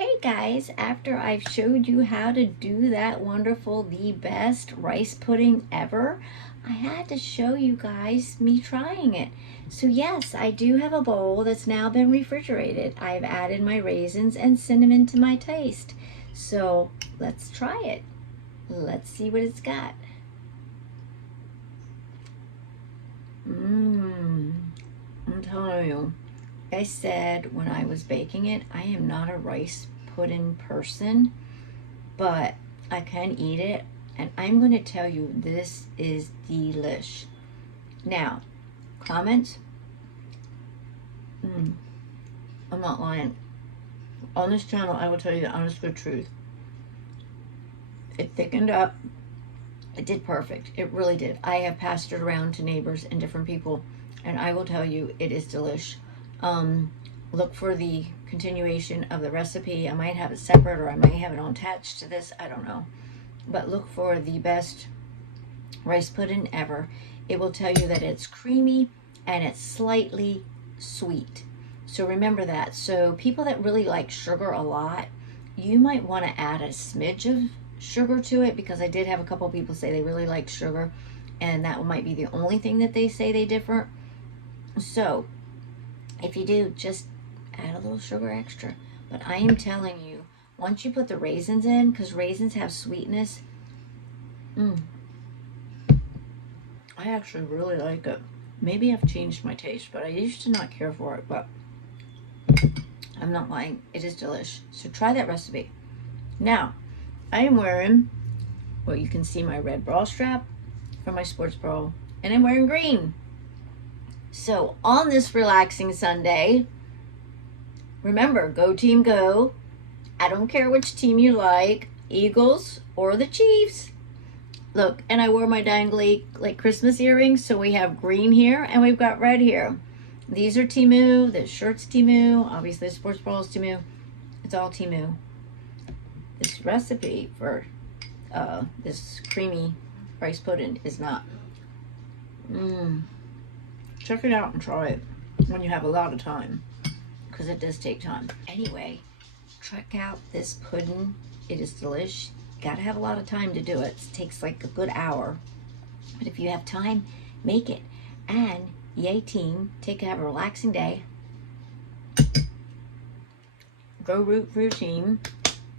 Okay guys, after I've showed you how to do that wonderful, the best rice pudding ever, I had to show you guys me trying it. So yes, I do have a bowl that's now been refrigerated. I've added my raisins and cinnamon to my taste. So let's try it. Let's see what it's got. I'm telling you, I said when I was baking it, I am not a rice pudding person, but I can eat it, and I'm going to tell you this is delish. Now, comments? I'm not lying. On this channel, I will tell you the honest good truth. It thickened up. It did perfect. It really did. I have passed it around to neighbors and different people, and I will tell you it is delish. Look for the continuation of the recipe. I might have it separate, or I might have it attached to this, I don't know, but look for the best rice pudding ever. It will tell you that it's creamy and it's slightly sweet, so remember that. So people that really like sugar a lot, you might want to add a smidge of sugar to it, because I did have a couple people say they really like sugar, and that might be the only thing that they say they differ. So if you do, just add a little sugar extra. But I am telling you, once you put the raisins in, because raisins have sweetness, I actually really like it. Maybe I've changed my taste, but I used to not care for it, but I'm not lying. It is delish. So try that recipe. Now, I am wearing, well, you can see my red bra strap from my sports bra, and I'm wearing green. So on this relaxing Sunday, remember, go team go. I don't care which team you like, Eagles or the Chiefs. Look, and I wore my dangly like Christmas earrings, so we have green here and we've got red here. These are Temu, this shirt's Temu, obviously the sports bra is Temu. It's all Temu. This recipe for this creamy rice pudding is not. Check it out and try it when you have a lot of time, because it does take time. Anyway, check out this pudding. It is delish. Gotta have a lot of time to do it. It takes like a good hour, but if you have time, make it. And yay team, have a relaxing day. Go root for your team,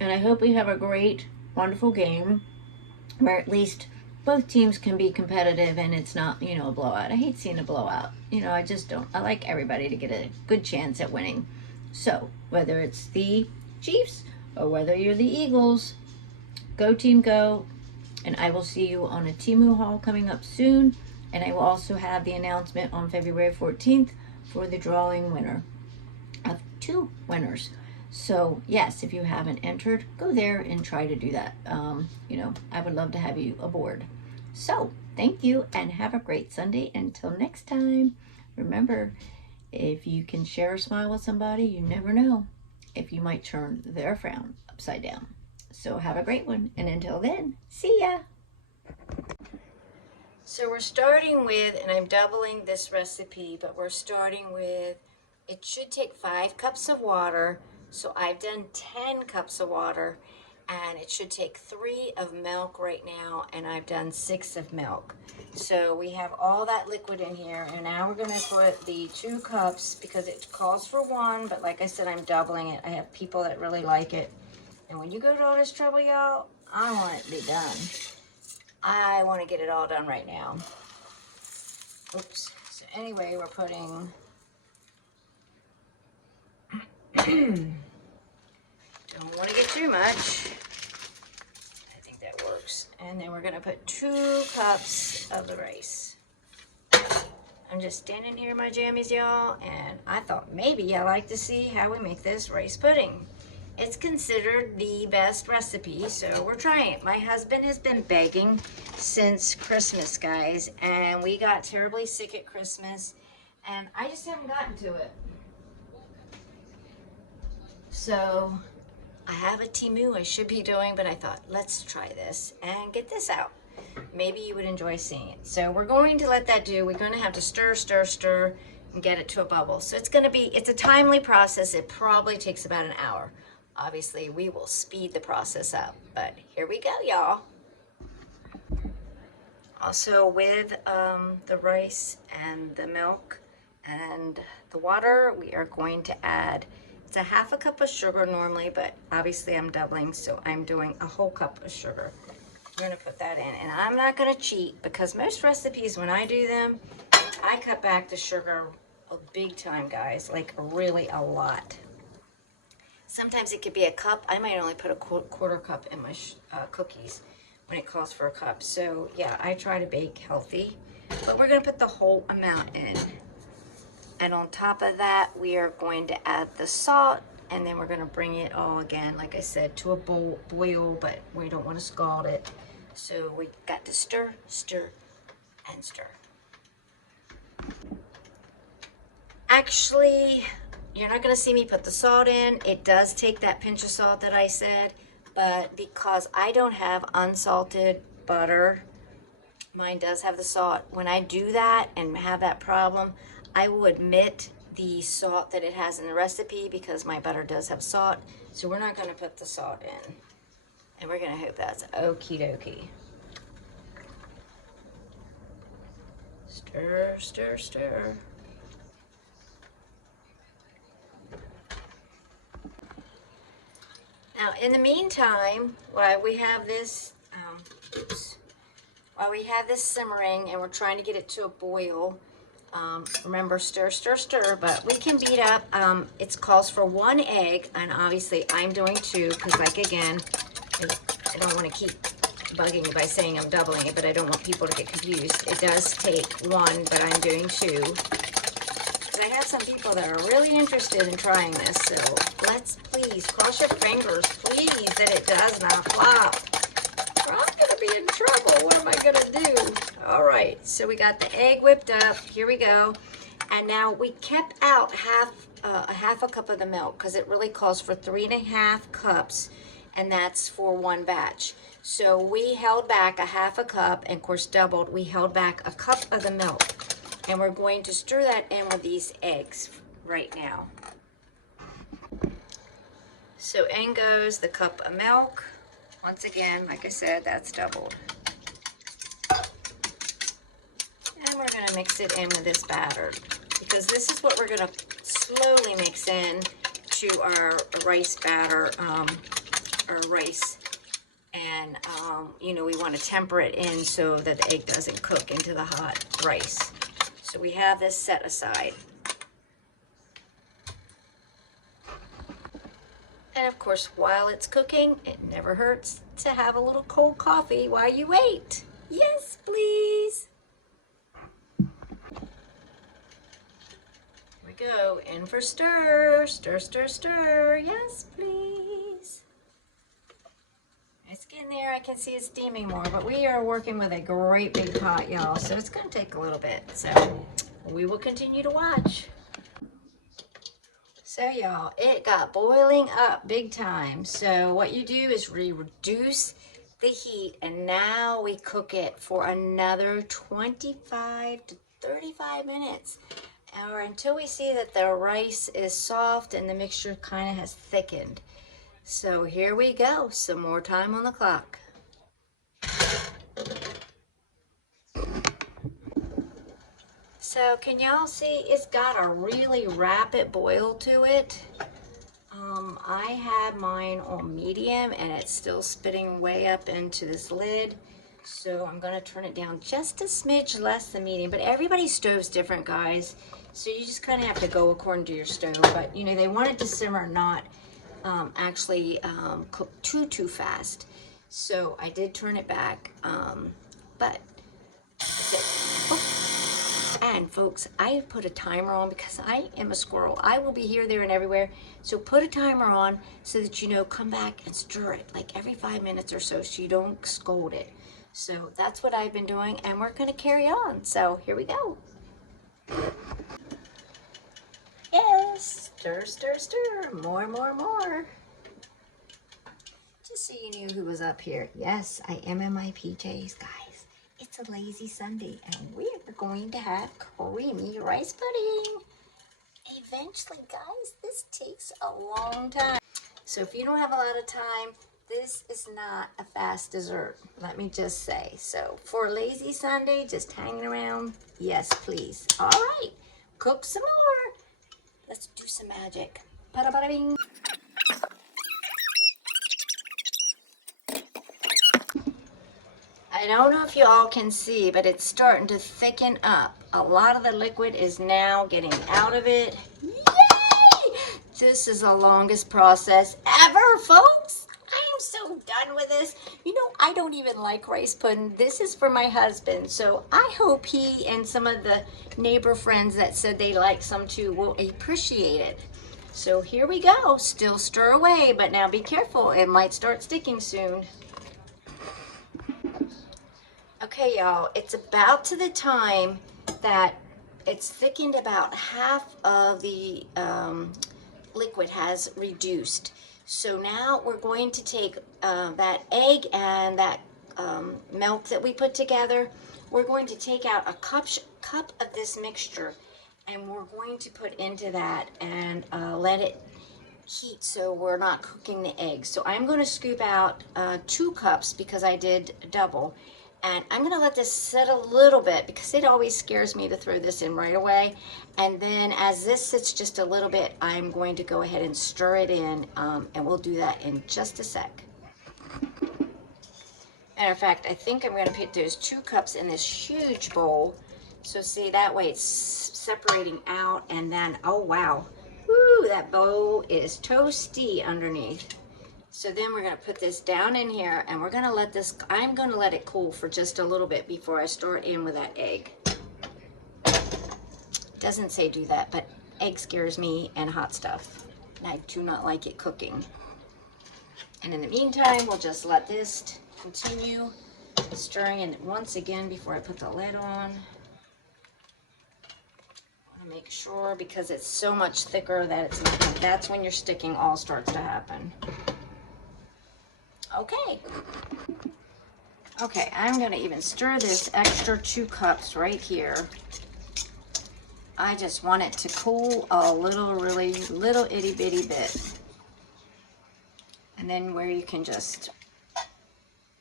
and I hope you have a great, wonderful game where at least both teams can be competitive and it's not, a blowout. I hate seeing a blowout. I just don't. I like everybody to get a good chance at winning. So whether it's the Chiefs or whether you're the Eagles, go team go. And I will see you on a Temu haul coming up soon. And I will also have the announcement on February 14th for the drawing winner of 2 winners. So yes, if you haven't entered, go there and try to do that. I would love to have you aboard. So thank you and have a great Sunday. Until next time, remember, if you can share a smile with somebody, you never know if you might turn their frown upside down. So have a great one. And until then, see ya. So we're starting with, and I'm doubling this recipe, but we're starting with, it should take 5 cups of water. So I've done 10 cups of water, and it should take 3 of milk right now, and I've done 6 of milk. So we have all that liquid in here, and now we're gonna put the 2 cups, because it calls for 1, but like I said, I'm doubling it. I have people that really like it. And when you go to all this trouble, y'all, I want it to be done. I want to get it all done right now. Oops. So anyway, we're putting don't want to get too much. I think that works. And then we're going to put 2 cups of the rice. I'm just standing here in my jammies, y'all, and I thought maybe I'd like to see how we make this rice pudding. It's considered the best recipe, so we're trying it. My husband has been begging since Christmas, guys, and we got terribly sick at Christmas, and I just haven't gotten to it. So I have a Temu I should be doing, but I thought, let's try this and get this out. Maybe you would enjoy seeing it. So we're going to let that do. We're going to have to stir, and get it to a bubble. So it's a timely process. It probably takes about an hour. obviously we will speed the process up. But here we go, y'all. Also with the rice and the milk and the water, we are going to add, it's a half a cup of sugar normally, but obviously I'm doubling, so I'm doing a whole cup of sugar. I'm gonna put that in, and I'm not gonna cheat because most recipes, when I do them, I cut back the sugar a big time, guys, like really a lot. Sometimes it could be a cup. I might only put a quarter cup in my cookies when it calls for a cup. So yeah, I try to bake healthy, but we're gonna put the whole amount in. And on top of that, we are going to add the salt, and then we're gonna bring it all again, like I said, to a boil, but we don't wanna scald it. So we got to stir, stir, and stir. Actually, you're not gonna see me put the salt in. It does take that pinch of salt that I said, but because I don't have unsalted butter, mine does have the salt. When I do that and have that problem, I will admit the salt that it has in the recipe because my butter does have salt. So we're not gonna put the salt in. And we're gonna hope that's okie dokie. Stir, stir, stir. Now, in the meantime, while we have this, while we have this simmering and we're trying to get it to a boil, remember, stir, stir, stir, but we can beat up, it calls for 1 egg, and obviously I'm doing 2, because like, again, I don't want to keep bugging you by saying I'm doubling it, but I don't want people to get confused. It does take 1, but I'm doing 2. I have some people that are really interested in trying this, so let's please cross your fingers, please, that it does not flop. Or I'm gonna be in trouble. What am I gonna do? All right, so we got the egg whipped up. Here we go. And now we kept out a half a cup of the milk because it really calls for 3.5 cups, and that's for 1 batch. So we held back a half a cup, and of course doubled. We held back a cup of the milk. And we're going to stir that in with these eggs right now. So in goes the cup of milk. Once again, like I said, that's doubled. And we're gonna mix it in with this batter because this is what we're gonna slowly mix in to our rice batter, our rice. And, you know, we wanna temper it in so that the egg doesn't cook into the hot rice. So we have this set aside. And of course, while it's cooking, it never hurts to have a little cold coffee while you wait. Yes, please. Here we go, in for stir, stir, stir, stir. Yes, please. It's getting there, I can see it steaming more, but we are working with a great big pot, y'all, so it's gonna take a little bit. So we will continue to watch. So y'all, it got boiling up big time. So what you do is reduce the heat, and now we cook it for another 25 to 35 minutes. Or until we see that the rice is soft and the mixture kind of has thickened. So here we go, some more time on the clock. So can y'all see it's got a really rapid boil to it? I had mine on medium and it's still spitting way up into this lid. So I'm gonna turn it down just a smidge less than medium, but everybody's stove's different, guys. So you just kind of have to go according to your stove. But you know, they want it to simmer, not actually cook too fast. So I did turn it back, but and folks, I put a timer on because I am a squirrel. I will be here, there, and everywhere. So put a timer on so that you know, come back and stir it like every 5 minutes or so you don't scold it. So that's what I've been doing, and we're gonna carry on. So here we go. Yes, stir, stir, stir, more, more, more. Just so you knew who was up here. Yes, I am in my PJs, guys. It's a lazy Sunday, and we're going to have creamy rice pudding. Eventually, guys, this takes a long time. So if you don't have a lot of time, this is not a fast dessert, let me just say. So for a lazy Sunday, just hanging around, yes, please. All right, cook some more. Let's do some magic. Bada bada bing. I don't know if you all can see, but it's starting to thicken up. A lot of the liquid is now getting out of it. Yay! This is the longest process ever, folks. I am so done with this. You know, I don't even like rice pudding. This is for my husband. So I hope he and some of the neighbor friends that said they like some too will appreciate it. So here we go. Still stir away, but now be careful. It might start sticking soon. Okay, y'all, it's about to the time that it's thickened. About half of the liquid has reduced. So now we're going to take that egg and that milk that we put together. We're going to take out a cup of this mixture, and we're going to put into that and let it heat so we're not cooking the eggs. So I'm going to scoop out 2 cups because I did double. And I'm going to let this sit a little bit because it always scares me to throw this in right away. And then as this sits just a little bit, I'm going to go ahead and stir it in, and we'll do that in just a sec. Matter of fact, I think I'm going to put those 2 cups in this huge bowl. So see, that way it's separating out, and then, oh wow, woo, that bowl is toasty underneath. So then we're going to put this down in here, and we're going to let this, I'm going to let it cool for just a little bit before I start in with that egg. Doesn't say do that, but egg scares me and hot stuff. And I do not like it cooking. And in the meantime, we'll just let this continue stirring it once again before I put the lid on. I want to make sure, because it's so much thicker that it's not, that's when your sticking all starts to happen. Okay, I'm going to even stir this extra 2 cups right here. I just want it to cool a little, really little itty bitty bit. And then where you can just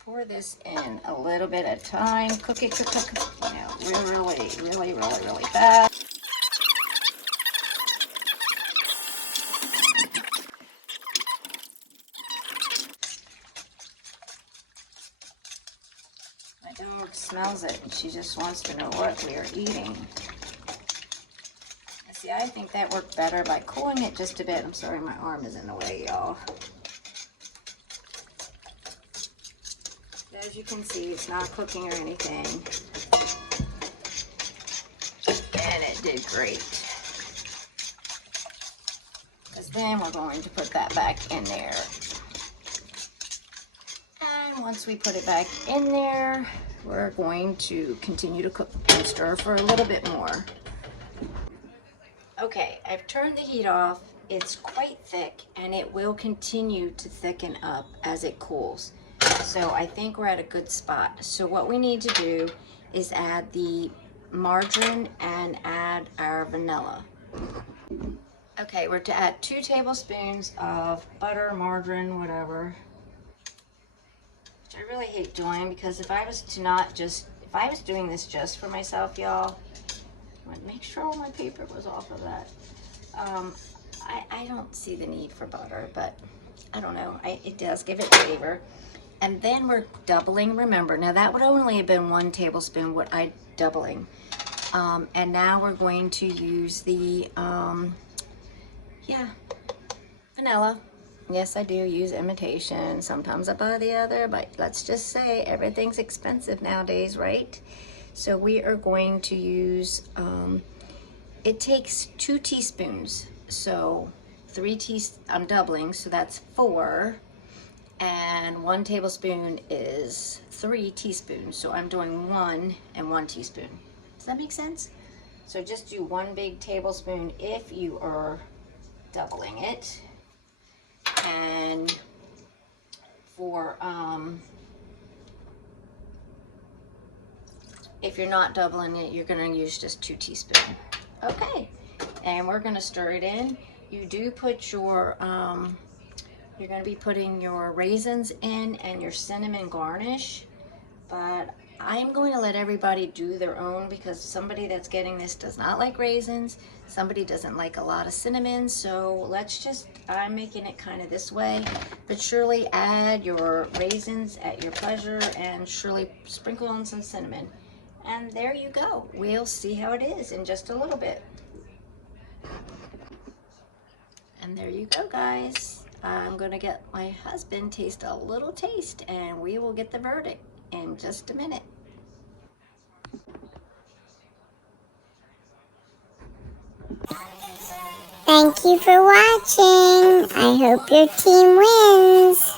pour this in a little bit at a time. Cook it, cook, you know, really fast. My dog smells it and she just wants to know what we are eating. See, I think that worked better by cooling it just a bit. I'm sorry, my arm is in the way, y'all. As you can see, it's not cooking or anything. And it did great. Because then we're going to put that back in there. And once we put it back in there, we're going to continue to cook and stir for a little bit more. Okay, I've turned the heat off. It's quite thick, and it will continue to thicken up as it cools. So I think we're at a good spot. So what we need to do is add the margarine and add our vanilla. Okay, we're to add 2 tablespoons of butter, margarine, whatever. Which I really hate doing, because if I was doing this just for myself, y'all, I would make sure all my paper was off of that. I don't see the need for butter, but I don't know. It does give it flavor. And then we're doubling, remember. Now that would only have been 1 tablespoon, what I'm doubling. And now we're going to use the, vanilla. Yes, I do use imitation. Sometimes I buy the other, but let's just say everything's expensive nowadays, right? So we are going to use, it takes 2 teaspoons. So I'm doubling, so that's 4. And 1 tablespoon is 3 teaspoons. So I'm doing 1 and 1 teaspoon. Does that make sense? So just do 1 big tablespoon if you are doubling it. And for, if you're not doubling it, you're gonna use just 2 teaspoons. Okay, and we're gonna stir it in. You do put your You're going to be putting your raisins in and your cinnamon garnish, but I'm going to let everybody do their own because somebody that's getting this does not like raisins. Somebody doesn't like a lot of cinnamon, so I'm making it kind of this way, but surely add your raisins at your pleasure and surely sprinkle on some cinnamon. And there you go. We'll see how it is in just a little bit. And there you go, guys. I'm gonna get my husband taste a little taste and we will get the verdict in just a minute. Thank you for watching. I hope your team wins.